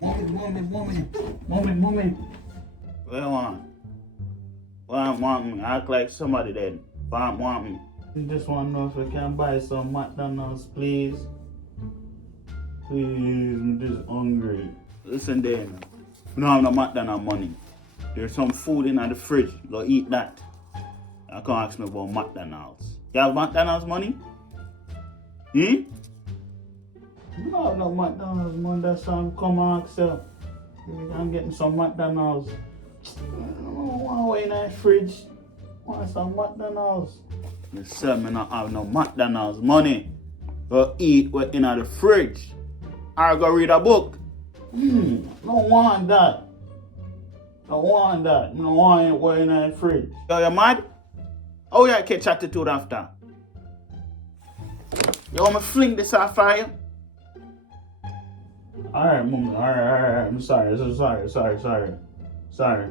Mommy. What you want? Want me? Act like somebody then. Want me? I just want to know if we can buy some McDonald's, please. Please, I'm just hungry. Listen there, man. We don't have no McDonald's money. There's some food in the fridge. Go eat that. I can't ask me about McDonald's. You have McDonald's money? You don't have no McDonald's money. That's why I'm coming and ask you. I'm getting some McDonald's. I don't want to in that fridge. I want some McDonald's. You said me not have no McDonald's money. Go eat what's in the fridge. Or go read a book. Don't want that. Don't want that. I don't want what's in the fridge. Yo, you mad? Oh yeah, catch attitude after. You want me fling this off for you? Alright, mommy. Alright. I'm sorry. Sorry.